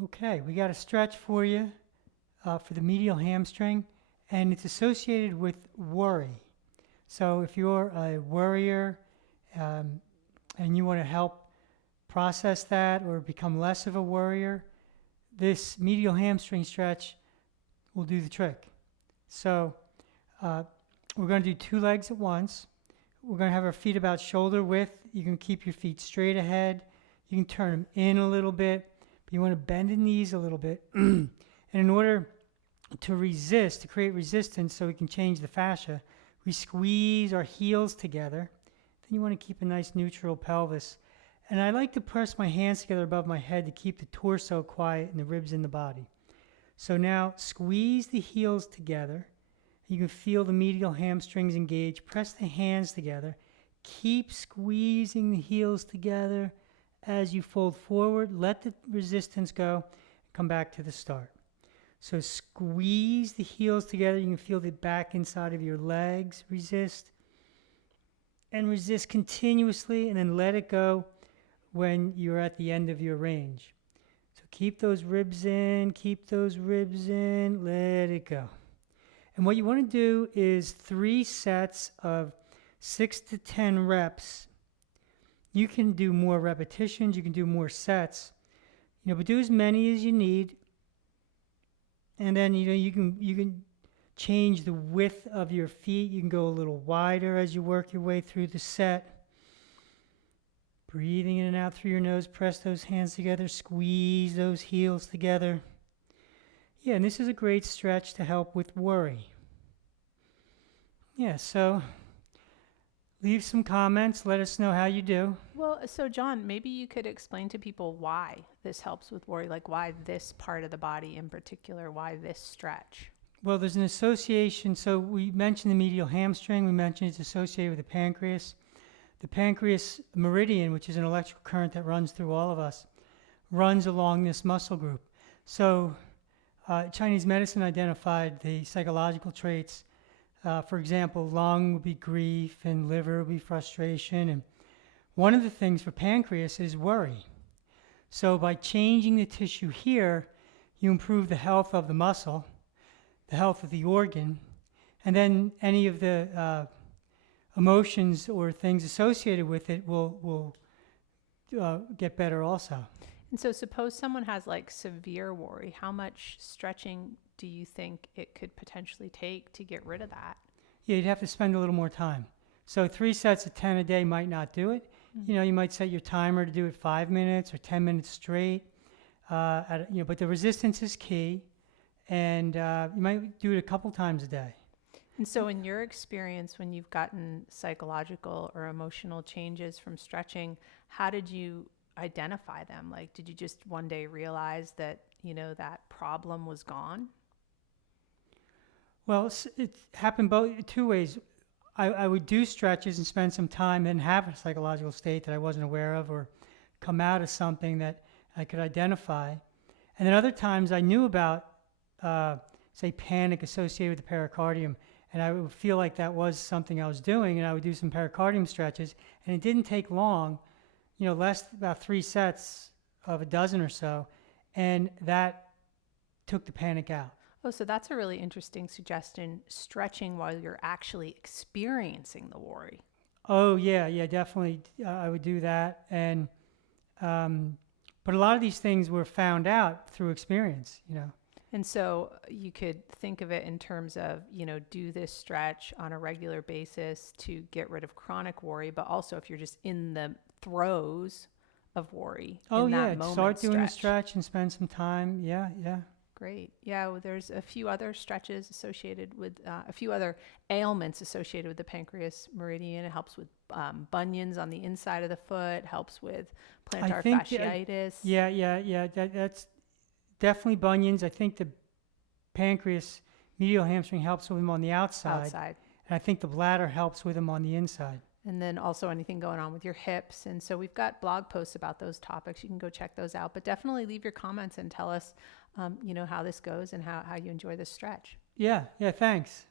Okay, we got a stretch for you for the medial hamstring, and it's associated with worry. So if you're a worrier um, and you want to help process that or become less of a worrier, this medial hamstring stretch will do the trick. So uh, we're going to do two legs at once. We're going to have our feet about shoulder width. You can keep your feet straight ahead. You can turn them in a little bit, but you want to bend the knees a little bit. And in order to resist, to create resistance so we can change the fascia, we squeeze our heels together. Then you want to keep a nice neutral pelvis. And I like to press my hands together above my head to keep the torso quiet and the ribs in the body. So now squeeze the heels together. You can feel the medial hamstrings engage. Press the hands together. Keep squeezing the heels together as you fold forward. Let the resistance go. Come back to the start. So squeeze the heels together. You can feel the back inside of your legs resist. And resist continuously, and then let it go when you're at the end of your range. So keep those ribs in, let it go. And what you want to do is 3 sets of 6 to 10 reps. You can do more repetitions, you can do more sets, but do as many as you need. And then you can change the width of your feet. You can go a little wider as you work your way through the set. Breathing in and out through your nose, press those hands together, squeeze those heels together. Yeah, and this is a great stretch to help with worry. Yeah, so leave some comments. Let us know how you do. Well, so John, maybe you could explain to people why this helps with worry, like why this part of the body in particular, why this stretch. Well, there's an association. So we mentioned the medial hamstring. We mentioned it's associated with the pancreas. The pancreas meridian, which is an electrical current that runs through all of us, runs along this muscle group. So Chinese medicine identified the psychological traits. For example, lung would be grief and liver would be frustration. And one of the things for pancreas is worry. So by changing the tissue here, you improve the health of the muscle, the health of the organ, and then any of the emotions or things associated with it will get better also. And so suppose someone has like severe worry, how much stretching do you think it could potentially take to get rid of that? Yeah, you'd have to spend a little more time. So 3 sets of 10 a day might not do it. Mm-hmm. You might set your timer to do it 5 minutes or 10 minutes straight. But the resistance is key, and you might do it a couple times a day. And so in your experience, when you've gotten psychological or emotional changes from stretching, how did you identify them? Like, did you just one day realize that, that problem was gone? Well, it happened both 2 ways. I would do stretches and spend some time and have a psychological state that I wasn't aware of or come out of something that I could identify. And then other times I knew about, say, panic associated with the pericardium, and I would feel like that was something I was doing, and I would do some pericardium stretches, and it didn't take long, about 3 sets of a dozen or so, and that took the panic out. Oh, so that's a really interesting suggestion, stretching while you're actually experiencing the worry. Oh, yeah, definitely. I would do that. And but a lot of these things were found out through experience. And so you could think of it in terms of, do this stretch on a regular basis to get rid of chronic worry, but also if you're just in the throes of worry. Oh, in that yeah, moment, start doing a stretch and spend some time. Yeah. Great. Yeah, well, there's a few other stretches associated with a few other ailments associated with the pancreas meridian. It helps with bunions on the inside of the foot, helps with plantar fasciitis. Yeah. That's definitely bunions. I think the pancreas medial hamstring helps with them on the outside. And I think the bladder helps with them on the inside. And then also anything going on with your hips. And so we've got blog posts about those topics. You can go check those out. But definitely leave your comments and tell us, how this goes and how you enjoy this stretch. Yeah, thanks.